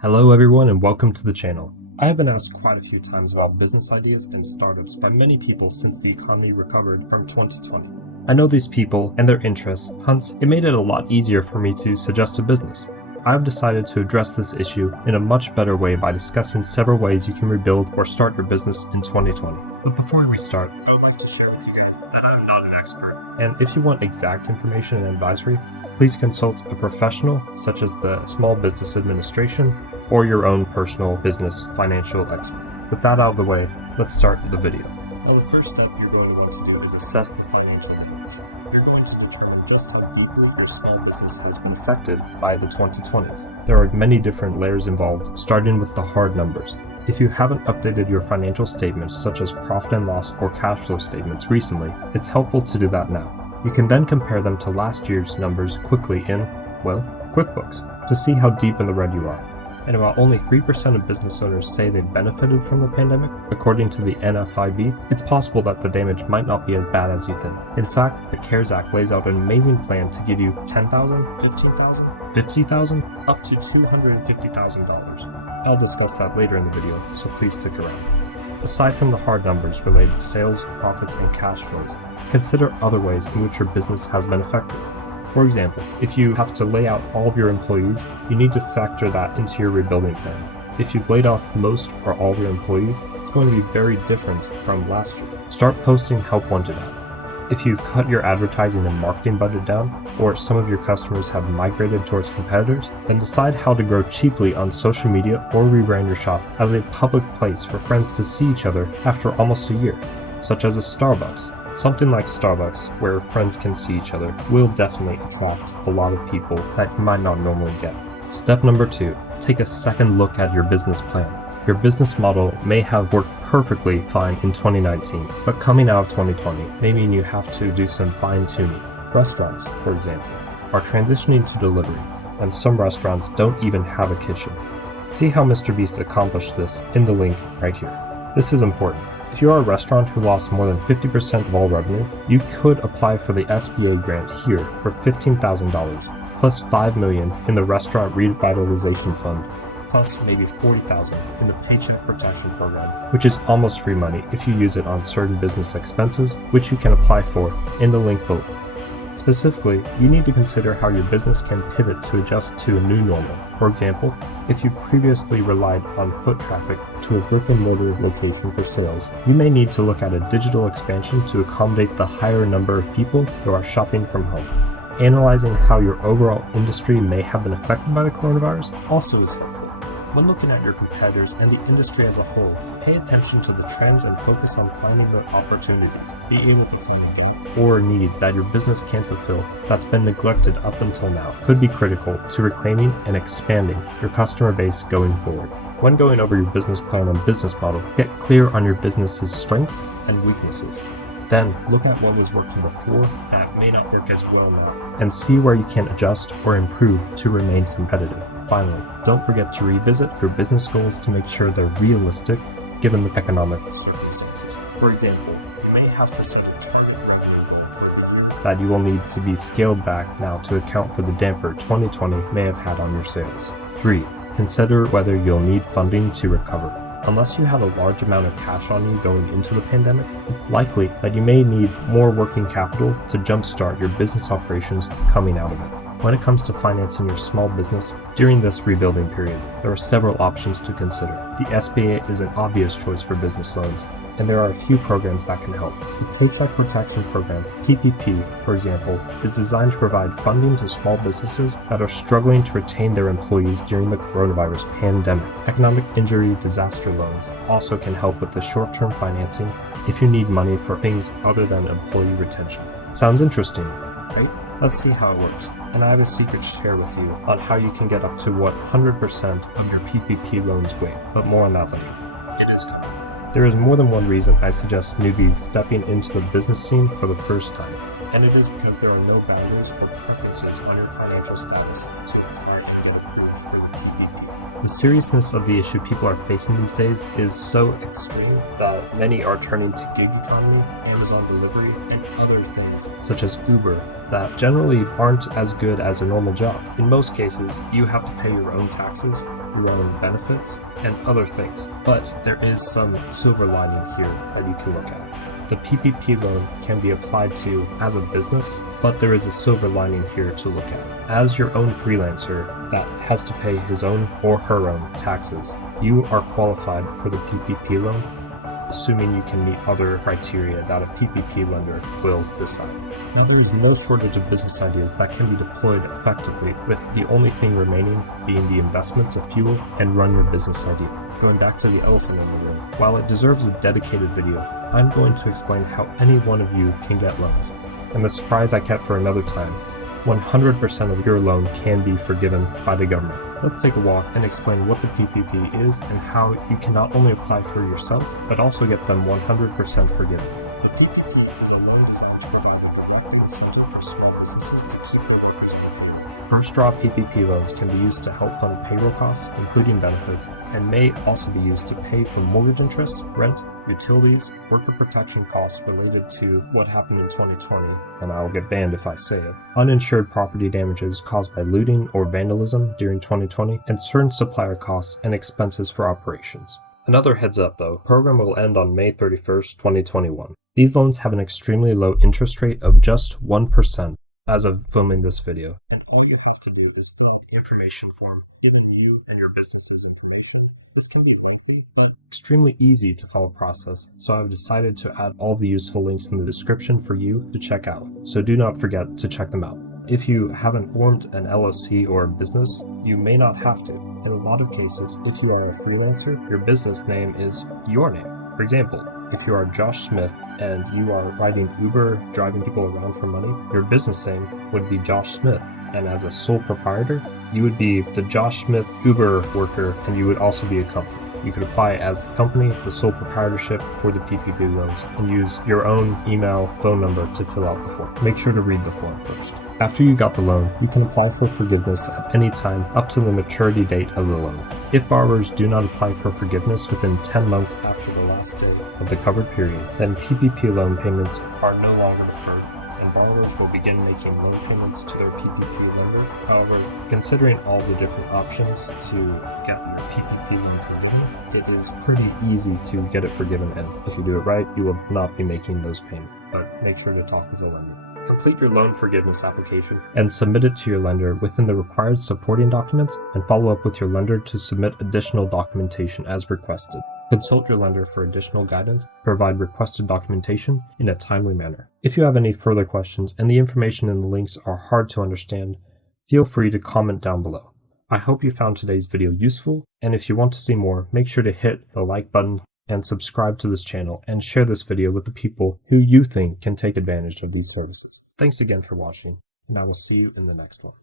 Hello everyone and welcome to the channel. I have been asked quite a few times about business ideas and startups by many people since the economy recovered from 2020. I know these people and their interests, hence it made it a lot easier for me to suggest a business. I have decided to address this issue in a much better way by discussing several ways you can rebuild or start your business in 2020. But before we start, I would like to share with you guys that I'm not an expert. And if you want exact information and advisory, please consult a professional such as the Small Business Administration or your own personal business financial expert. With that out of the way, let's start the video. Now the first step you're going to want to do is assess the financial damage. You're going to determine just how deeply your small business has been affected by the 2020s. There are many different layers involved, starting with the hard numbers. If you haven't updated your financial statements such as profit and loss or cash flow statements recently, it's helpful to do that now. You can then compare them to last year's numbers quickly in, QuickBooks, to see how deep in the red you are. And while only 3% of business owners say they benefited from the pandemic, according to the NFIB, it's possible that the damage might not be as bad as you think. In fact, the CARES Act lays out an amazing plan to give you $10,000, $15,000, $50,000, up to $250,000. I'll discuss that later in the video, so please stick around. Aside from the hard numbers related to sales, profits, and cash flows, consider other ways in which your business has been affected. For example, if you have to lay out all of your employees, you need to factor that into your rebuilding plan. If you've laid off most or all of your employees, it's going to be very different from last year. Start posting help wanted ads. If you've cut your advertising and marketing budget down, or some of your customers have migrated towards competitors, then decide how to grow cheaply on social media or rebrand your shop as a public place for friends to see each other after almost a year, such as a Starbucks. Something like Starbucks, where friends can see each other, will definitely attract a lot of people that you might not normally get. Step number 2, take a second look at your business plan. Your business model may have worked perfectly fine in 2019, but coming out of 2020 may mean you have to do some fine-tuning. Restaurants, for example, are transitioning to delivery, and some restaurants don't even have a kitchen. See how Mr. Beast accomplished this in the link right here. This is important. If you are a restaurant who lost more than 50% of all revenue, you could apply for the SBA grant here for $15,000, plus $5 million in the Restaurant Revitalization Fund, plus maybe $40,000 in the Paycheck Protection Program, which is almost free money if you use it on certain business expenses, which you can apply for in the link below. Specifically, you need to consider how your business can pivot to adjust to a new normal. For example, if you previously relied on foot traffic to a brick-and-mortar location for sales, you may need to look at a digital expansion to accommodate the higher number of people who are shopping from home. Analyzing how your overall industry may have been affected by the coronavirus also is helpful. When looking at your competitors and the industry as a whole, pay attention to the trends and focus on finding the opportunities, be able to find them, or need that your business can fulfill that's been neglected up until now could be critical to reclaiming and expanding your customer base going forward. When going over your business plan and business model, get clear on your business's strengths and weaknesses. Then look at what was working before that may not work as well now, and see where you can adjust or improve to remain competitive. Finally, don't forget to revisit your business goals to make sure they're realistic given the economic circumstances. For example, you may have to set that you will need to be scaled back now to account for the damper 2020 may have had on your sales. 3. Consider whether you'll need funding to recover. Unless you have a large amount of cash on you going into the pandemic, it's likely that you may need more working capital to jumpstart your business operations coming out of it. When it comes to financing your small business during this rebuilding period, there are several options to consider. The SBA is an obvious choice for business loans, and there are a few programs that can help. The Paycheck Protection Program, PPP, for example, is designed to provide funding to small businesses that are struggling to retain their employees during the coronavirus pandemic. Economic injury disaster loans also can help with the short-term financing if you need money for things other than employee retention. Sounds interesting, right? Let's see how it works, and I have a secret to share with you on how you can get up to what 100% of your PPP loans waive, but more on that later. It is coming. There is more than one reason I suggest newbies stepping into the business scene for the first time, and it is because there are no barriers or preferences on your financial status to apply and get approved for your PPP. The seriousness of the issue people are facing these days is so extreme that many are turning to gig economy, Amazon delivery, and other things such as Uber that generally aren't as good as a normal job. In most cases, you have to pay your own taxes, your own benefits, and other things. But there is some silver lining here that you can look at. The PPP loan can be applied to as a business, but there is a silver lining here to look at. As your own freelancer that has to pay his own or her own taxes, you are qualified for the PPP loan, assuming you can meet other criteria that a PPP lender will decide. Now, there is no shortage of business ideas that can be deployed effectively, with the only thing remaining being the investment to fuel and run your business idea. Going back to the elephant in the room, while it deserves a dedicated video, I'm going to explain how any one of you can get loans. And the surprise I kept for another time, 100% of your loan can be forgiven by the government. Let's take a walk and explain what the PPP is and how you can not only apply for yourself, but also get them 100% forgiven. The PPP is a loan designed to provide a direct incentive for small businesses to keep their workers employed. First draw PPP loans can be used to help fund payroll costs, including benefits, and may also be used to pay for mortgage interest, rent, utilities, worker protection costs related to what happened in 2020, and I'll get banned if I say it, uninsured property damages caused by looting or vandalism during 2020, and certain supplier costs and expenses for operations. Another heads up though, the program will end on May 31st, 2021. These loans have an extremely low interest rate of just 1%. As of filming this video, and all you have to do is fill out the information form given you and your business's information. This can be lengthy, but extremely easy to follow process, so I've decided to add all the useful links in the description for you to check out, so do not forget to check them out. If you haven't formed an LLC or a business, you may not have to. In a lot of cases, if you are a freelancer, your business name is your name. For example, if you are Josh Smith and you are riding Uber, driving people around for money, your business name would be Josh Smith. And as a sole proprietor, you would be the Josh Smith Uber worker, and you would also be a company. You could apply as the company, the sole proprietorship for the PPP loans, and use your own email, phone number to fill out the form. Make sure to read the form first. After you got the loan, you can apply for forgiveness at any time up to the maturity date of the loan. If borrowers do not apply for forgiveness within 10 months after the last day of the covered period, then PPP loan payments are no longer deferred, and borrowers will begin making loan payments to their PPP lender. However, considering all the different options to get your PPP loan forgiven, it is pretty easy to get it forgiven, and if you do it right, you will not be making those payments. But make sure to talk with the lender. Complete your loan forgiveness application and submit it to your lender within the required supporting documents, and follow up with your lender to submit additional documentation as requested. Consult your lender for additional guidance, provide requested documentation in a timely manner. If you have any further questions and the information in the links are hard to understand, feel free to comment down below. I hope you found today's video useful, and if you want to see more, make sure to hit the like button and subscribe to this channel, and share this video with the people who you think can take advantage of these services. Thanks again for watching, and I will see you in the next one.